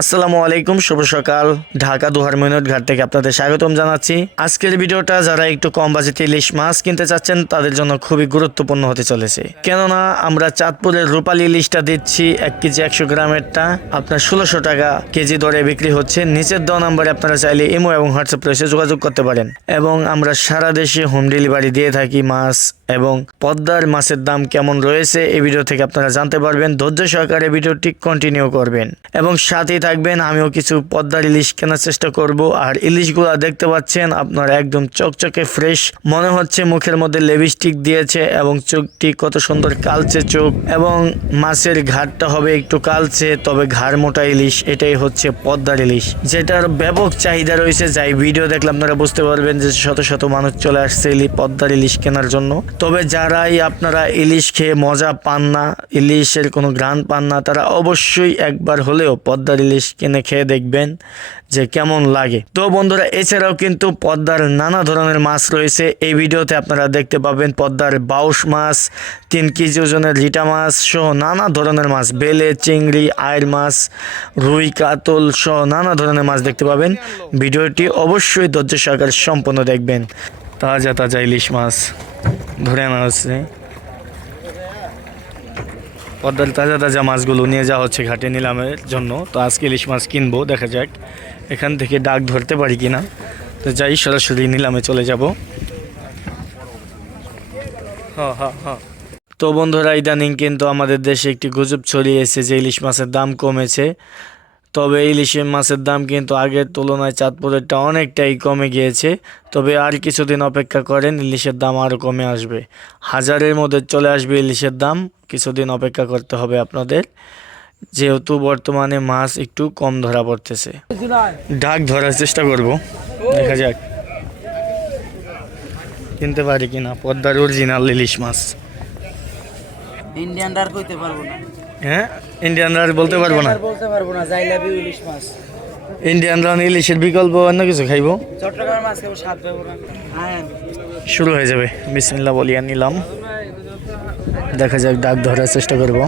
আসসালামু আলাইকুম, শুভ সকাল। ঢাকা দুহার মিনিট ঘাট থেকে আপনাদের স্বাগতম জানাচ্ছি। আজকের ভিডিওটা যারা একটু কম বাজেটে ইলিশ মাছ কিনতে চাচ্ছেন, তাদের জন্য খুবই গুরুত্বপূর্ণ হতে চলেছে। কেননা, আমরা চাঁদপুরের রূপালী ইলিশটা দিচ্ছি এক কেজি একশো গ্রামেরটা। আপনার ষোলোশো টাকা কেজি দরে বিক্রি হচ্ছে। নিচের দেওয়া নাম্বারে আপনারা চাইলে ইমো এবং হোয়াটসঅ্যাপ রয়েছে যোগাযোগ করতে পারেন। এবং আমরা সারা দেশে হোম ডেলিভারি দিয়ে থাকি মাছ এবং পদ্মার মাছের দাম কেমন রয়েছে, এই ভিডিও থেকে আপনারা জানতে পারবেন। ধৈর্য সহকারে ভিডিওটি কন্টিনিউ করবেন। এবং সাথেই থাকবেন, আমিও কিছু পদ্মার ইলিশ কেনার চেষ্টা করব। আর ইলিশগুলা দেখতে পাচ্ছেন, আপনার একদম চকচকে ফ্রেশ। মনে হচ্ছে মুখের মধ্যে লিপস্টিক দিয়েছে এবং চোখটি কত সুন্দর কালচে চোখ। এবং মাছের ঘাটটা হবে একটু কালচে, তবে ঘাড় মোটা ইলিশ, এটাই হচ্ছে পদ্মার ইলিশ। যেটার ব্যাপক চাহিদা রয়েছে, যাই ভিডিও দেখলে আপনারা বুঝতে পারবেন যে শত শত মানুষ চলে আসছে ইলি পদ্মার ইলিশ কেনার জন্য। তবে যারাই আপনারা ইলিশ খেয়ে মজা পান না, ইলিশের কোনো ঘ্রাণ পান না, তারা অবশ্যই একবার হলেও পদ্মার ইলিশ কিনে খেয়ে দেখবেন যে কেমন লাগে। তো বন্ধুরা, এছাড়াও কিন্তু পদ্মার নানা ধরনের মাছ রয়েছে। এই ভিডিওতে আপনারা দেখতে পাবেন পদ্মার বাউশ মাছ, তিন কেজি ওজনের লিটা মাছ সহ নানা ধরনের মাছ, বেলে, চিংড়ি আয়ের মাছ, রুই, কাতল সহ নানা ধরনের মাছ দেখতে পাবেন। ভিডিওটি অবশ্যই ধৈর্য সহকারে সম্পূর্ণ দেখবেন। তাজা তাজা ইলিশ মাছ ধরে আনা হচ্ছে পদ্মার তাজা তাজা মাছগুলো নিয়ে যাওয়া হচ্ছে ঘাটে নিলামের জন্য। তো আজকে ইলিশ মাছ কিনবো, দেখা যাক এখান থেকে ডাক ধরতে পারি কি না তো যাই, সরাসরি নিলামে চলে যাব। হ্যাঁ হ্যাঁ হ্যাঁ। তো বন্ধুরা, ইদানিং কিন্তু আমাদের দেশে একটি গুজব ছড়িয়েছে যে ইলিশ মাছের দাম কমেছে। তবে ইলিশ মাছের দাম কিন্তু আগের তুলনায় চাঁদপুরেরটা অনেকটাই কমে গিয়েছে। তবে আর কিছুদিন অপেক্ষা করেন, ইলিশের দাম আরও কমে আসবে। হাজারের মধ্যে চলে আসবে ইলিশের দাম, কিছুদিন অপেক্ষা করতে হবে আপনাদের। যেহেতু বর্তমানে মাছ একটু কম ধরা পড়তেছে। ডাক ধরার চেষ্টা করব, দেখা যাক। কিনতে পারি কিনা, পদ্মার অরিজিনাল ইলিশ মাছ। ইন্ডিয়ান আর কইতে পারব না। হ্যাঁ? ইন্ডিয়ানরা বলতে পারব না। বলতে পারব না জাইলাবি ইলিশ মাছ। ইন্ডিয়ানরা ইলিশের বিকল্প অন্য কিছু খাইবো। চট্টগ্রামের মাছ খাব স্বাদ পাবো না হ্যাঁ। শুরু হয়ে যাবে। বিসমিল্লা বলিয়া নিলাম। দেখা যাক ডাক ধরার চেষ্টা করব।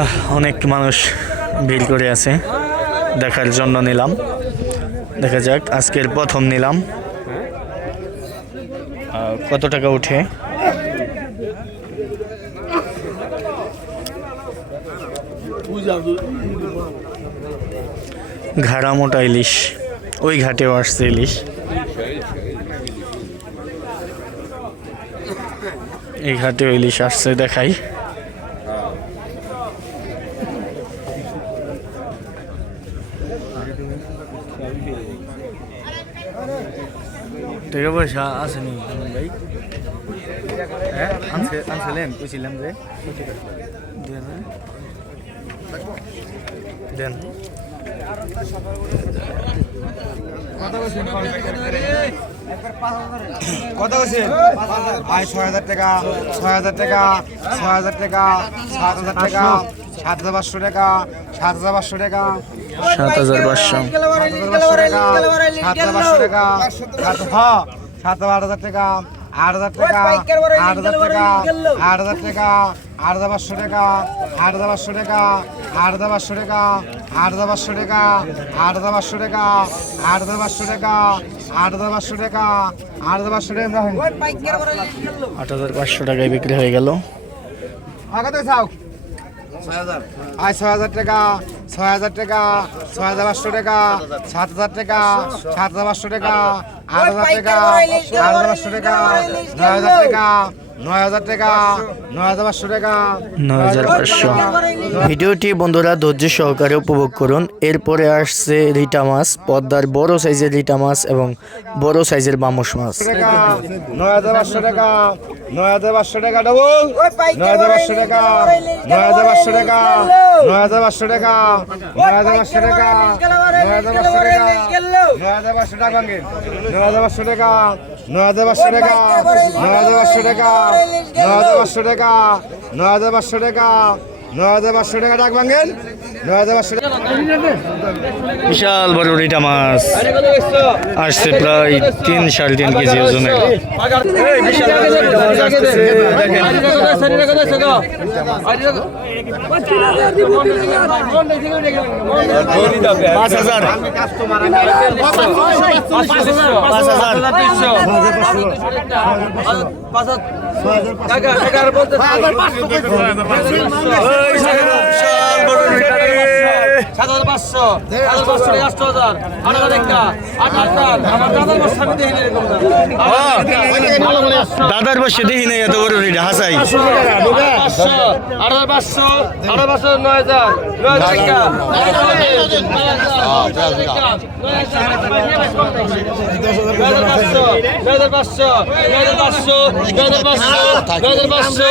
আহ, অনেক মানুষ ভিড় করে আছে। দেখার জন্য নিলাম। দেখা যাক আজকের প্রথম নিলাম। কত টাকা উঠে? ঘাড়া মোটা ইলিশ। ওই ঘাটেও আসছে ইলিশ। এই ঘাটেও ইলিশ আসছে দেখাই। টাকা পয়সা আসেনি ভাই? হ্যাঁ আনছে আনছিলেন কইছিলাম যে। দেন? কত বলছেন? আয় ছয় হাজার টাকা ছয় হাজার টাকা ছয় হাজার টাকা সাত হাজার টাকা সাত হাজার পাঁচশো টাকা সাত হাজার পাঁচশো টাকা সাত হাজার পাঁচশো। সাত হাজার পাঁচশো টাকা সাত হাজার টাকা আট হাজার টাকা আট হাজার টাকা আট হাজার টাকা আট হাজার পাঁচশো টাকা আট হাজার পাঁচশো টাকা আট হাজার পাঁচশো টাকা আট হাজার পাঁচশো টাকা আট হাজার পাঁচশো টাকা আট হাজার পাঁচশো টাকা আট হাজার পাঁচশো টাকা আট হাজার পাঁচশো টাকা আট হাজার পাঁচশো টাকায় বিক্রি হয়ে গেল আগাতে চাও আয় ছয় হাজার টাকা ছয় হাজার টাকা ছয় হাজার পাঁচশো টাকা সাত হাজার টাকা সাত হাজার পাঁচশো টাকা আট হাজার টাকা আট হাজার পাঁচশো টাকা নয় হাজার টাকা নয় হাজার টাকা নয় হাজার পাঁচশো টাকা নয় হাজার পাঁচশো ভিডিওটি বন্ধুরা ধৈর্য সহকারে উপভোগ করুন এরপরে আসছে রিটা মাছ পদ্মার বড় সাইজের রিটা মাছ এবং বড় সাইজের বামস মাছ টাকা নয় হাজার পাঁচশো টাকা নয় হাজার পাঁচশো টাকা ডবল নয় হাজার পাঁচশো টাকা নয় হাজার পাঁচশো টাকা নয় হাজার পাঁচশো টাকা নয় হাজার পাঁচশো টাকা নয় হাজার পাঁচশো টাকা নয় হাজার পাঁচশো টাকা নয় হাজার পাঁচশো টাকা নয় হাজার পাঁচশো টাকা নয় হাজার পাঁচশো টাকা নয় হাজার পাঁচশো টাকা নয় হাজার পাঁচশো টাকা। বিশাল বড় রিটা মাছ। আসছে প্রায় তিন সাড়ে তিন কেজি ওজনের। পাঁচ হাজার। পাঁচ হাজার। সাত হাজার পাঁচশো সাত হাজার পাঁচশো টাকা আট হাজার আট হাজার একটা আট হাজার আমার দাদার আমি দেখি দাদার বসে দেখি নাই এত বড় রিটা হাসাই পাঁচশো আট হাজার পাঁচশো আট হাজার পাঁচশো নয় হাজার নয় হাজার টাকা নয় হাজার পাঁচশো নয় হাজার পাঁচশো নয় হাজার পাঁচশো নয় হাজার পাঁচশো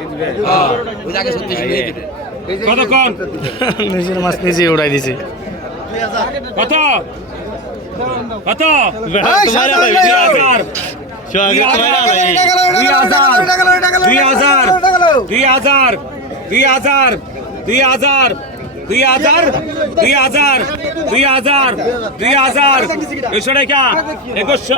কতক্ষণ? নিজের মাছ নিজে উড়াই দিছে। কত? কত? তোমার দুই হাজার। দুই হাজার। দুই হাজার। দুই হাজার। দুই হাজার। দুই হাজার। দুই হাজার। দুই হাজার। দুই হাজার। এসো রেখা একুশশো।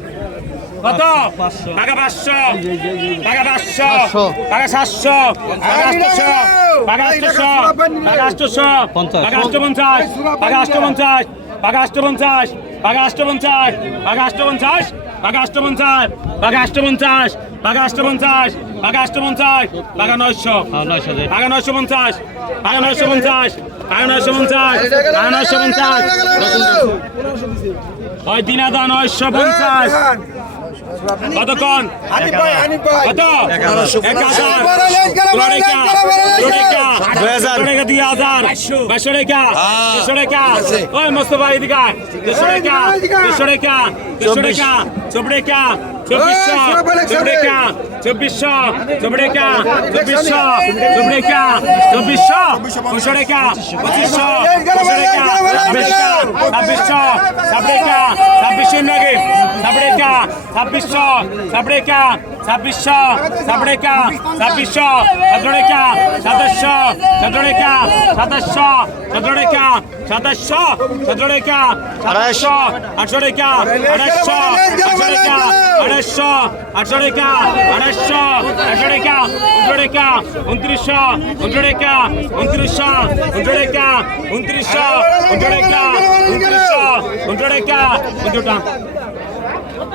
কত টাকা পাঁচশো টাকা পাঁচশো টাকা সাতশো টাকা আটশো টাকা আটশো টাকা আটশো টাকা আটশো পঞ্চাশ টাকা আটশো পঞ্চাশ টাকা আটশো পঞ্চাশ টাকা আটশো পঞ্চাশ টাকা আটশো পঞ্চাশ টাকা আটশো পঞ্চাশ টাকা আটশো পঞ্চাশ টাকা আটশো পঞ্চাশ টাকা আটশো পঞ্চাশ টাকা নয়শো টাকা নয়শো পঞ্চাশ টাকা নয়শো পঞ্চাশ টাকা নয়শো পঞ্চাশ টাকা নয়শো পঞ্চাশ ওই তিন নয়শো পঞ্চাশ কত কন কত এক হাজার। টাকা দুই হাজার। বাইশো। টাকা দুশো টাকা ওই মোস্তফা এদিকে দুশো টাকা দুশো টাকা দুশো টাকা চব্বিশ। টাকা চব্বিশশো চবড়েকা চব্বিশশো চবড়েকা চব্বিশশো চবড়েকা চব্বিশশো পঁচড়েকা পঁচিশশো পঁচড়েকা ছাব্বিশশো ছাব্বিশশো ছাবড়েকা ছাব্বিশ নাগে ছাবড়েকা ছাব্বিশশো ছাবড়েকা ছাব্বিশশো সাতরেকা ছাব্বিশশো সাতরেকা সাতাশশো সাতরেকা সাতাশশো সাতরেকা সাতাশশো সাতরেকা আড়াইশো আটশোরেকা আড়াইশো আটশোরেকা আড়াইশো আটশোরেকা আড়াইশো আটশোরেকা উনরেকা উনত্রিশশো উনরেকা উনত্রিশশো উনরেকা উনত্রিশশো উনরেকা উনত্রিশশো উনরেকা উনটা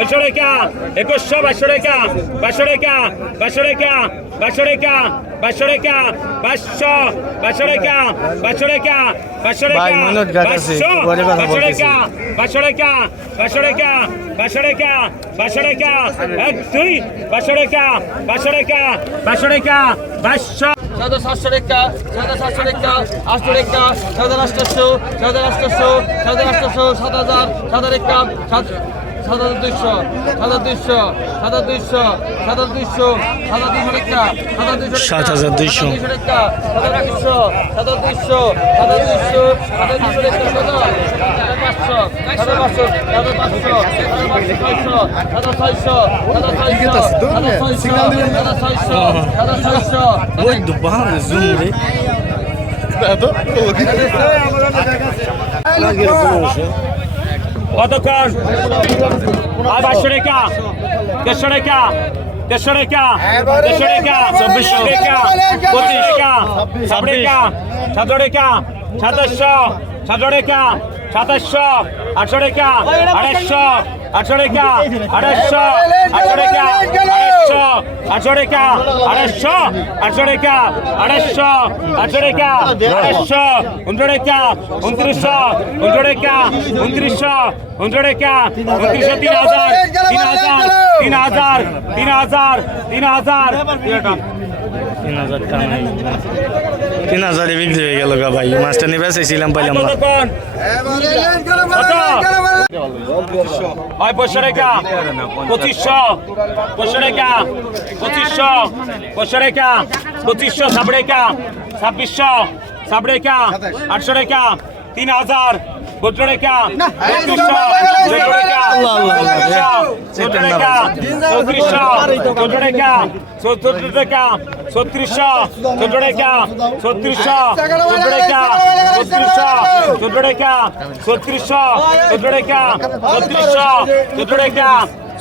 একশো টাকা একুশশো বাইশশো টাকা বাইশশো টাকা বাইশশো টাকা বাইশশো টাকা বাইশশো টাকা বাইশশো বাইশশো টাকা বাইশশো টাকা বাইশশো টাকা বাইশশো বাইশশো টাকা দুই বাইশশো টাকা বাইশশো টাকা বাইশশো টাকা বাইশশো চৌদ সাতশো টাকা চৌদ সাতশো টাকা আটশো টাকা চৌদ আটশো চৌদ আটশো সাত হাজার সাত হাজার সাতাশ দৃশ্য সাতাশ দৃশ্য সাতাশ দৃশ্য সাতাশ দৃশ্য সাতাশ দুইশো একটা সাতাশ দৃশ্য সাত হাজার দৃশ্য একটা সাতাশ দুইশো সাতাশ দুইশো সাতাশ দুইশো সাতাশ দুইশো টাকা পাঁচশো সাতাশ পাঁচশো সাতাশ দাদা কতক্ষণ বাইশশো টাকা দেড়শো টাকা দেড়শো টাকা দেড়শো টাকা চব্বিশশো টাকা পঁচিশ টাকা ছাব্বিশ টাকা সতেরো টাকা সাতাশশো সতেরো টাকা আটশো আটশো টাকা আড়াইশো আটশো টাকা আড়াইশো আটশো টাকা আড়াইশো আটশো টাকা আড়াইশো আটশো টাকা আড়াইশো উনশো টাকা উনত্রিশশো উনশো টাকা উনত্রিশশো উনশো টাকা উনত্রিশশো তিন হাজার তিন হাজার তিন হাজার তিন হাজার তিন হাজার তিন হাজার টাকা নাই তিন হাজারে বিক্রি হয়ে গেল গা ভাই। মাছটা নিয়ে বেঁচেছিলাম পাইলাম না। ভাই, পয়সা রেখা। পঁচিশশো। পয়সা রেখা। পঁচিশশো। পয়সা রেখা। পঁচিশশো সাবরেখা ছাব্বিশশো। সাবরেখা আটশো রেখা। তিন হাজার। ছত্রিশ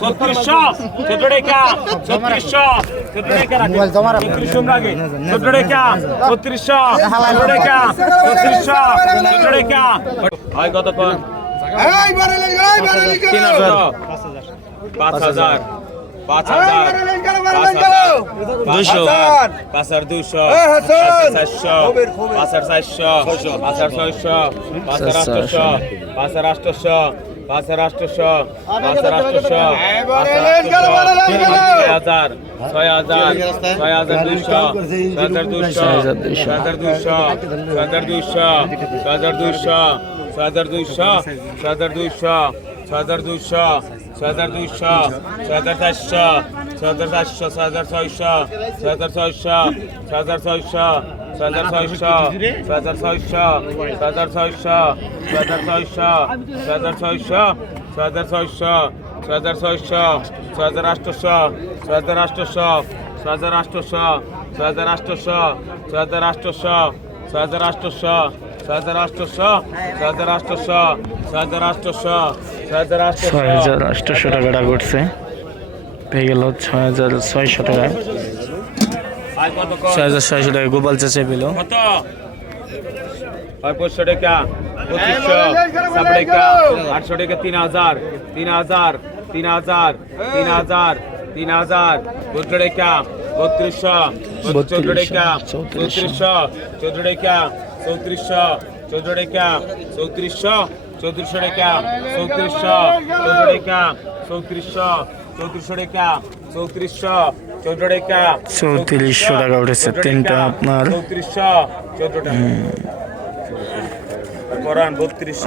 ছত্রিশশো চোদ্দ টাকা ছত্রিশশো চোদ্দ টাকা একত্রিশশো লাগে চোদ্দ টাকা ছত্রিশশো চোদ্দ টাকা ছত্রিশশো চোদ্দ টাকা হয় কতক্ষণ তিন হাজার। পাঁচ হাজার। পাঁচ হাজার। দুশো পাঁচ হাজার। দুশো চারশো। পাঁচ হাজার চারশো। পাঁচ হাজার আটশো পাঁচ পাঁচ হাজার ছয় হাজার ছয় হাজার দুইশো ছয় হাজার দুইশো ছয় হাজার দুইশো ছয় হাজার দুইশো ছয় হাজার দুইশো ছয় হাজার দুইশো ছয় হাজার দুইশো ছয় হাজার দুইশো ছয় হাজার দুইশো ছয় হাজার চারশো ছয় হাজার চারশো ছয় হাজার ছয়শো ছয় হাজার ছয়শো ছয় হাজার ছয়শো ছয় হাজার ছয়শো ছয় হাজার ছয়শো ছয় হাজার ছয়শো ছয় হাজার ছয়শো ছয় হাজার ছয়শো ছয় হাজার ছয়শো ছয় হাজার ছয়শো ছয় হাজার আটশোশো ছয় হাজার আটশোশো ছয় হাজার আটশোশো ছয় হাজার আটশোশো ছয় হাজার আটশোশো ছয় হাজার ছয় হাজার আটশোশো ছয় হাজার ছয় হাজার ছয় হাজার ছয় হাজার করছে পেয়ে ছয় হাজার ছয়শো টাকা। ছয় হাজার ছয়শো টাকা গোপাল চাষে পেল। কত? টাকা পঁচিশশো সাত টাকা আটশো টাকা তিন হাজার তিন হাজার তিন হাজার তিন হাজার তিন হাজার চোদ্দ টাকা বত্রিশশো চোদ্দ টাকা চৌত্রিশশো চোদ্দ টাকা চৌত্রিশশো চোদ্দ টাকা চৌত্রিশশো চৌত্রিশশো টাকা চৌত্রিশশো চোদ্দ টাকা চৌত্রিশশো চৌত্রিশশো টাকা চৌত্রিশশো চৌত্রিশশো টাকা উঠেছে তিনটা আপনার।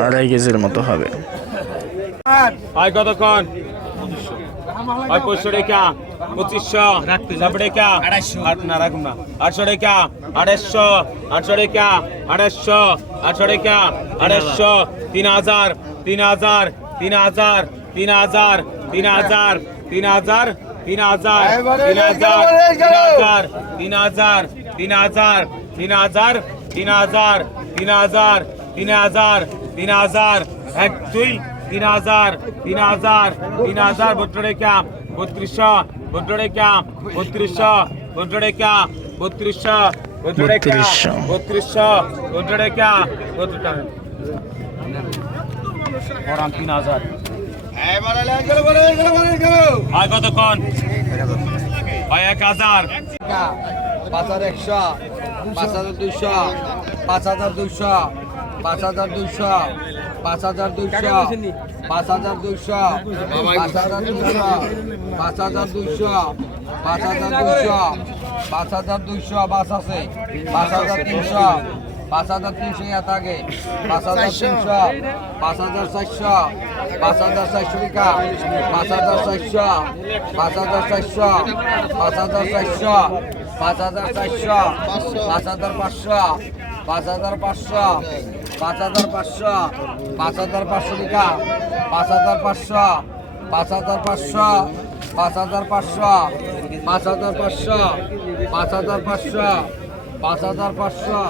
আড়াই কেজির মতো হবে। আয় কতক্ষণ? পঁচিশশো টাকা। পঁচিশশো সাত টাকা। না রাখুন না। আটশো টাকা আড়াইশো আটশো টাকা আড়াইশো আটশো টাকা আড়াইশো তিন হাজার তিন হাজার তিন হাজার তিন হাজার তিন হাজার তিন হাজার তিন হাজার তিন হাজার তিন হাজার তিন হাজার তিন হাজার তিন হাজার তিন হাজার তিন হাজার তিন হাজার তিন হাজার এক দুই তিন হাজার তিন হাজার তিন হাজার বত্র রেখা বত্রিশশো বত্র রেখা বত্রিশশো বত্র রেখা বত্রিশশো বত্র রেখা বত্রিশশো। বত্রিশশো বত্র রেখা বত্র টাকা তিন হাজার হয় কতক্ষণ হয় এক হাজার পাঁচ হাজার একশো পাঁচ হাজার দুইশো পাঁচ হাজার দুইশো পাঁচ হাজার দুইশো পাঁচ হাজার দুইশো পাঁচ হাজার দুইশো পাঁচ হাজার দুইশো পাঁচ হাজার দুইশো পাঁচ হাজার দুইশো পাঁচ হাজার দুইশো বাস আছে পাঁচ হাজার তিনশো পাঁচ হাজার তিনশো এত আগে পাঁচ হাজার তিনশো পাঁচ হাজার চারশো পাঁচ হাজার চারশো টাকা পাঁচ হাজার চারশো পাঁচ হাজার চারশো পাঁচ হাজার চারশো পাঁচ হাজার চারশো পাঁচ হাজার পাঁচশো পাঁচ হাজার পাঁচশো পাঁচ হাজার পাঁচশো পাঁচ হাজার পাঁচশো টাকা পাঁচ হাজার পাঁচশো পাঁচ হাজার পাঁচশো পাঁচ হাজার পাঁচশো পাঁচ হাজার পাঁচশো পাঁচ হাজার পাঁচশো পাঁচ হাজার পাঁচশো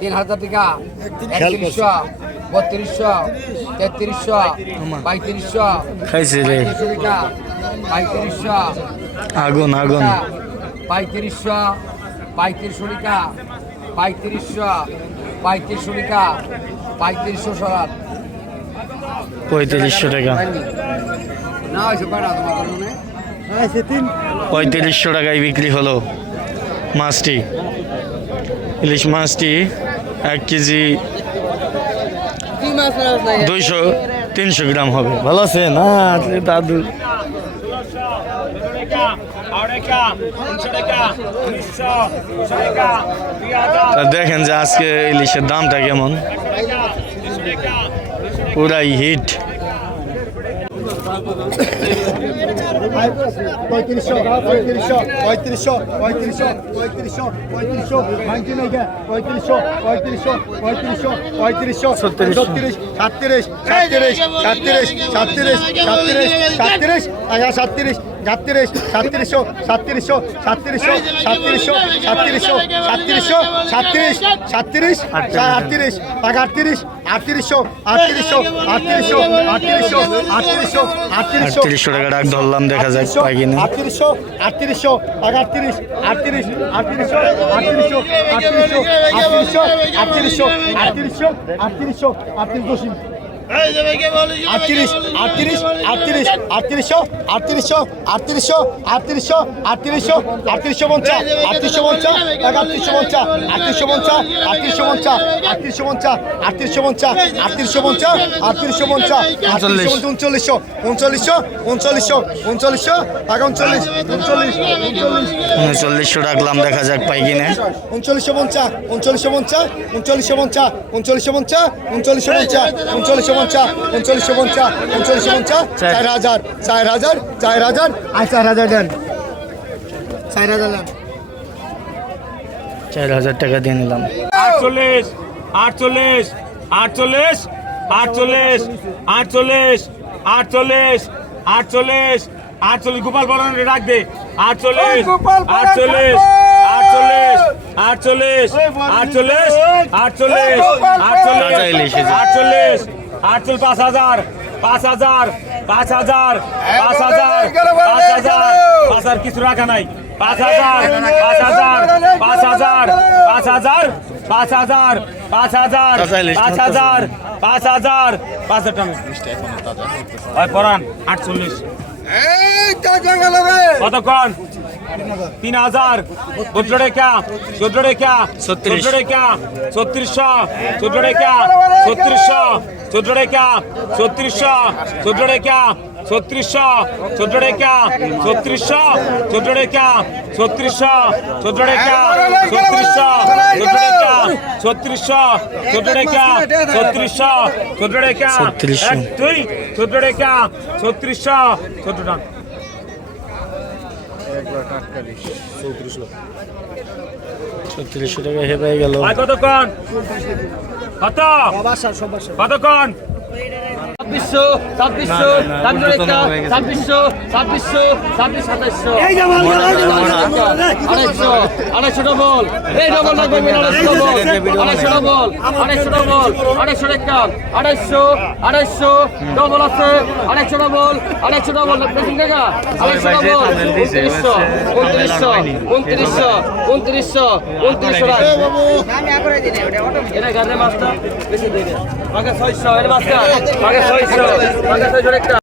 তিন হাজার টাকা একত্রিশশো বত্রিশশো তেত্রিশশো পঁয়ত্রিশশো খাইছে রে পঁয়ত্রিশশো আগুন আগুন পঁয়ত্রিশশো পঁয়ত্রিশশো টাকা পঁয়ত্রিশশো পঁয়ত্রিশশো টাকা পঁয়ত্রিশশো সরাত পঁয়ত্রিশশো টাকা। পঁয়ত্রিশশো টাকায় বিক্রি হলো মাছটি। ইলিশ মাছটি এক কেজি দুইশো, তিনশো গ্রাম হবে। ভালো আছে না দাদু। দেখেন যে আজকে ইলিশের দামটা কেমন। পুরাই হিট। পঁয়ত্রিশশো পঁয়ত্রিশশো পঁয়ত্রিশশো পঁয়ত্রিশশো পঁয়ত্রিশশো পঁয়ত্রিশশো ভাঙছি না গে পঁয়ত্রিশশো পঁয়ত্রিশশো পঁয়ত্রিশশো পঁয়ত্রিশশো ছত্রিশ। সাতত্রিশ সাতত্রিশ সাতত্রিশ সাতত্রিশ সাতত্রিশ সাতত্রিশ আগা সাতত্রিশ সাতত্রিশ সাতত্রিশশো সাতত্রিশশো সাতত্রিশশো সাতত্রিশশো সাতত্রিশশো সাতত্রিশশো সাতত্রিশ সাতত্রিশ আটত্রিশ। আগা আটত্রিশ আটত্রিশশো আটত্রিশশো আটত্রিশশো আটত্রিশশো আটত্রিশশো আটত্রিশশো আটত্রিশশো টাকা ডাক ধরলাম দেখা যাক পাই কিনা আটত্রিশশো আটত্রিশশো আটত্রিশ আটত্রিশ আটত্রিশশো আটত্রিশশো আটত্রিশশো আটত্রিশশো আটত্রিশশো আটত্রিশশো আটত্রিশশো আটত্রিশশো আটত্রিশ আটত্রিশ আটত্রিশ আটত্রিশশো আটত্রিশশো আটত্রিশশো আটত্রিশশো আটত্রিশশো আটত্রিশশো পঞ্চা আটত্রিশশো পঞ্চা আটত্রিশশো পঞ্চা আটত্রিশশো পঞ্চা আটত্রিশশো পঞ্চা আটত্রিশশো পঞ্চা আটত্রিশশো পঞ্চা আটত্রিশশো পঞ্চা আটত্রিশশো পঞ্চা উনচল্লিশ। উনচল্লিশশো উনচল্লিশশো উনচল্লিশশো উনচল্লিশশো টাকা উনচল্লিশ উনচল্লিশ উনচল্লিশ উনচল্লিশশো রাখলাম দেখা যাক পাই কিনা উনচল্লিশশো পঞ্চা উনচল্লিশশো পঞ্চা উনচল্লিশশো পঞ্চা উনচল্লিশশো পঞ্চা উনচল্লিশশো পঞ্চা উনচল্লিশশো পঞ্চা উনচল্লিশশো পঞ্চা উনচল্লিশশো পঞ্চা চার হাজার চার হাজার চার হাজার আর চার হাজার দেন চার হাজার দেন চার হাজার টাকা দিয়ে নিলাম আটচল্লিশ আটচল্লিশ আটচল্লিশ আটচল্লিশ আটচল্লিশ আটচল্লিশ আটচল্লিশ আটচল্লিশ গোপাল বরণ রাখ দে আটচল্লিশ আটচল্লিশ আটচল্লিশ আটচল্লিশ আটচল্লিশ আটচল্লিশ। আটচল্লিশ আটচল্লিশ পাঁচ হাজার পাঁচ হাজার পাঁচ হাজার পাঁচ হাজার পাঁচ হাজার পাঁচ হাজার কিছু রাখা নাই। পাঁচ হাজার পাঁচ হাজার পাঁচ হাজার পাঁচ হাজার পাঁচ হাজার পাঁচ হাজার পাঁচ হাজার পাঁচ হাজার পাঁচ হাজার টাকা। হয় পরান আটচল্লিশ। কতক্ষণ? তিন হাজার চোদ্দ রেখা চোদ্দ রেখা। চোদ্দ রেখা ছত্রিশশো চোদ্দ রেখা ছত্রিশশো চোদ্দ রেখা ছত্রিশশো চোদ্দ রেখা ছত্রিশশো চোদ্দ রেখা ছত্রিশশো চোদ্দ রেখা ছত্রিশশো চোদ্দ রেখা ছত্রিশশো চোদ্দ রেখা ছত্রিশশো চোদ্দ রেখা ছত্রিশশো চোদ্দ রেখা। এক দুই চোদ্দ রেখা ছত্রিশশো চোদ্দ টাকা ছত্রিশশো টাকা। হেরে গেল। কতক্ষণ? কত? কতক্ষণ? ছাব্বিশশো ছাব্বিশশো ছাব্বিশশো। ছাব্বিশশো ছাব্বিশ সাতাইশশো। আড়াইশো আড়াইশো ডবল এই ডবল লাগবে আড়াইশো ডবল আড়াইশো ডবল আড়াইশো ডবল আড়াইশো টাকা আড়াইশো আড়াইশো ডবল আছে আড়াইশো ডবল আড়াইশো ডবল বেশি টাকা আড়াইশো ডবল উনত্রিশশো উনত্রিশশো উনত্রিশশো উনত্রিশশো উনত্রিশশো এটা গাড়ির মাছটা বেশি দেখে আগে ছয়শো এর মাছটা আগে ছয়শো। বাইশশো